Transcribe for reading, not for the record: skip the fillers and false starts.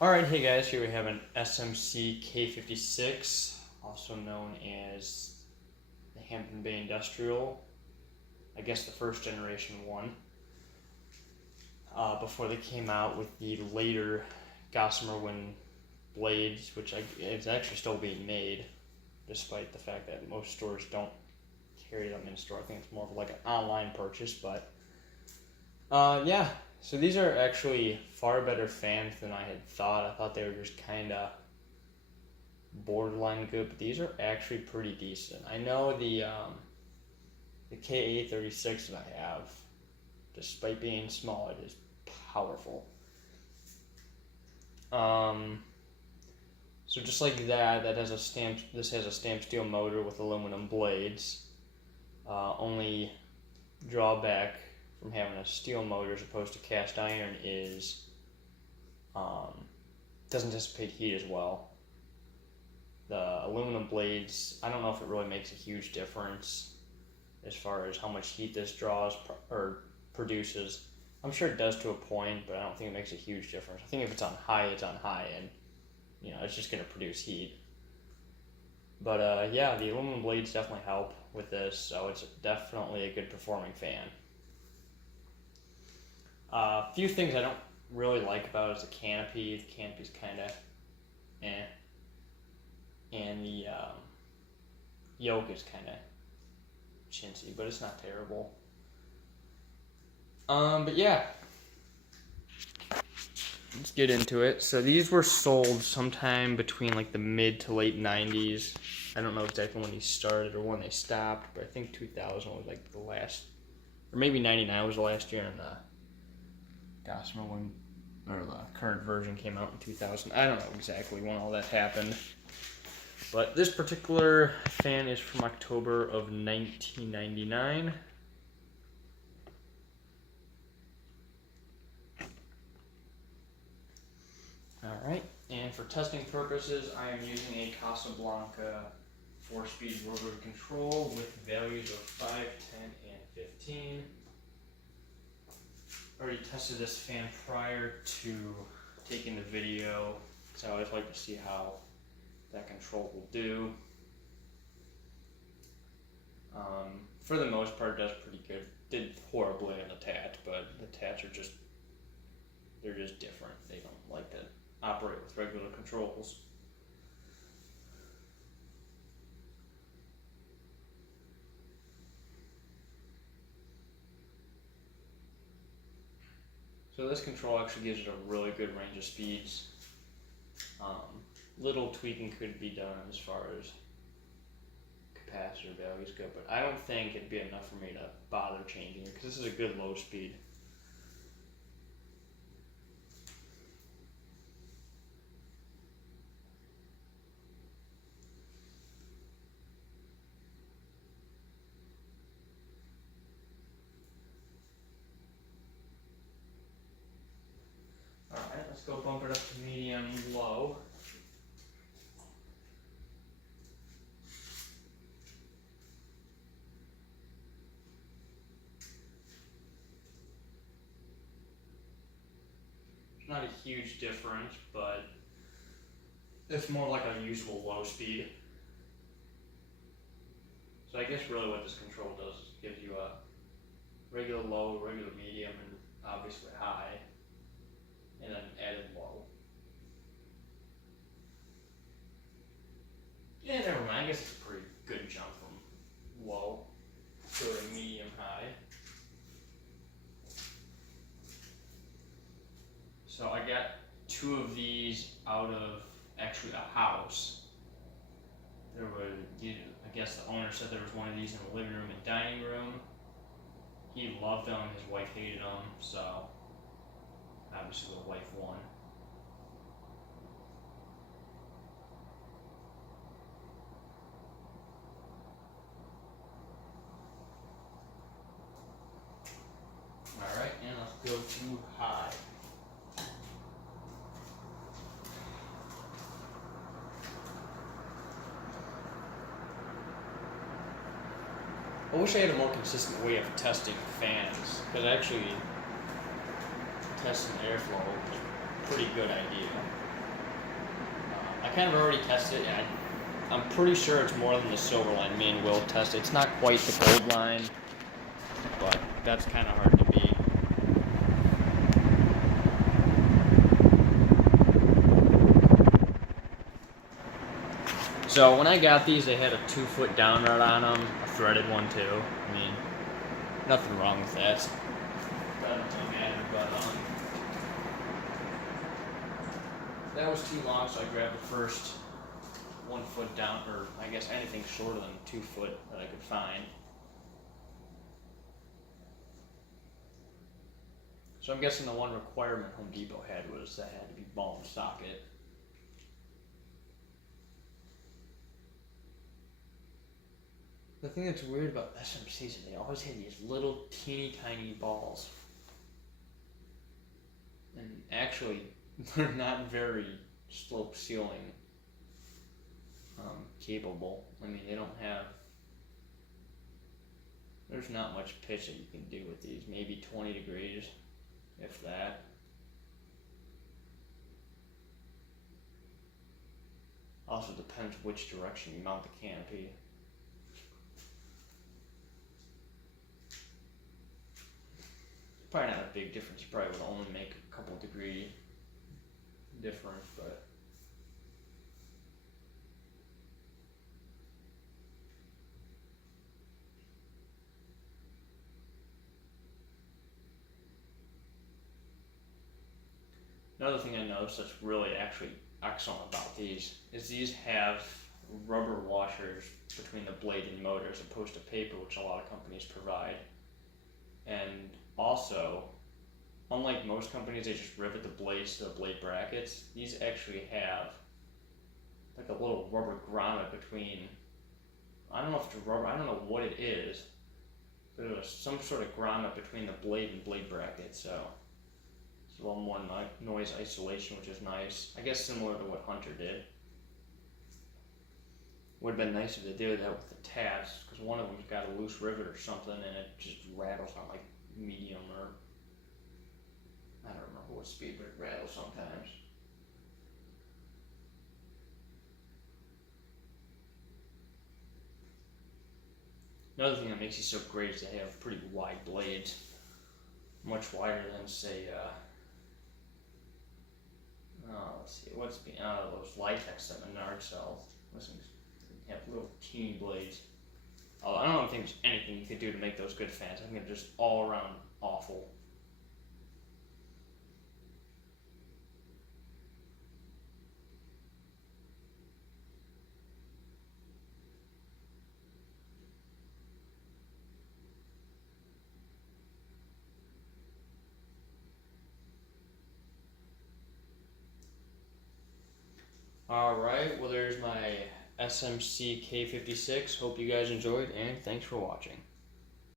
Alright, hey guys, here we have an S.M.C. K56, also known as the Hampton Bay Industrial. I guess the first generation one. Before they came out with the later Gossamer Wind blades, which is actually still being made, despite the fact that most stores don't carry them in store. I think it's more of like an online purchase, but yeah. So these are actually far better fans than I had thought. I thought they were just kind of borderline good, but these are actually pretty decent. I know the K56 that I have, despite being small, it is powerful. So just like that has a stamp. This has a stamped steel motor with aluminum blades. Only drawback from having a steel motor as opposed to cast iron is doesn't dissipate heat as well. The aluminum blades, I don't know if it really makes a huge difference as far as how much heat this draws or produces. I'm sure it does to a point, but I don't think it makes a huge difference. I think if it's on high, it's on high, and it's just going to produce heat. But yeah, the aluminum blades definitely help with this, so it's definitely a good performing fan. A few things I don't really like about it is the canopy. The canopy's kind of eh. And the yoke is kind of chintzy, but it's not terrible. But yeah, let's get into it. So these were sold sometime between like the mid to late 90s. I don't know exactly when these started or when they stopped, but I think 2000 was like the last, or maybe 99 was the last year, and the Gossamer one, or the current version came out in 2000. I don't know exactly when all that happened. But this particular fan is from October of 1999. Alright, and for testing purposes, I am using a Casablanca 4-speed rotary control with values of 5, 10, and 15. Already tested this fan prior to taking the video, so I always like to see how that control will do. For the most part, it does pretty good. Did horribly on the tats, but the tats are they're just different. They don't like to operate with regular controls. So this control actually gives it a really good range of speeds. Little tweaking could be done as far as capacitor values go, but I don't think it'd be enough for me to bother changing it, because this is a good low speed. Alright, let's go bump it up to medium low. Not a huge difference, but it's more like a usual low speed. So I guess really what this control does is gives you a regular low, regular medium, and obviously high, and then added low. Yeah, never mind, I guess it's a pretty good jump from low to a medium high. So I got 2 of these out of actually a house. There were, I guess the owner said there was one of these in the living room and dining room. He loved them, his wife hated them, so obviously the wife won. Alright, and let's go to high. I wish I had a more consistent way of testing fans, because actually testing airflow pretty good idea. I kind of already tested it, and I'm pretty sure it's more than the silver line. Me and Will tested. It's not quite the gold line, but that's kind of hard to beat. So when I got these, they had a 2-foot down rod on them, a threaded one too. I mean, nothing wrong with that. Doesn't really matter, but that was too long, so I grabbed the first 1 foot down, or I guess anything shorter than 2 foot that I could find. So I'm guessing the one requirement Home Depot had was that it had to be ball and socket. The thing that's weird about S.M.Cs is they always had these little teeny tiny balls. And actually, they're not very slope ceiling capable. I mean, they don't have, there's not much pitch that you can do with these. Maybe 20 degrees, if that. Also depends which direction you mount the canopy. Probably not a big difference. You probably would only make a couple degree difference, but another thing I noticed that's really actually excellent about these is these have rubber washers between the blade and motor as opposed to paper, which a lot of companies provide. And also, unlike most companies, they just rivet the blades to the blade brackets. These actually have like a little rubber grommet between, I don't know if it's rubber, I don't know what it is, but there's some sort of grommet between the blade and blade bracket, so it's a little more noise isolation, which is nice. I guess similar to what Hunter did. Would have been nice if they did that with the tabs, because one of them's got a loose rivet or something and it just rattles on like medium, or I don't remember what speed, but it rattles sometimes. Another thing that makes these so great is they have pretty wide blades, much wider than say, let's see, those Litex that Menard sells. Those things have little teeny blades. I don't think there's anything you could do to make those good fans. I think they're just all around awful. Alright, well there's my S.M.C. K56. Hope you guys enjoyed, and thanks for watching.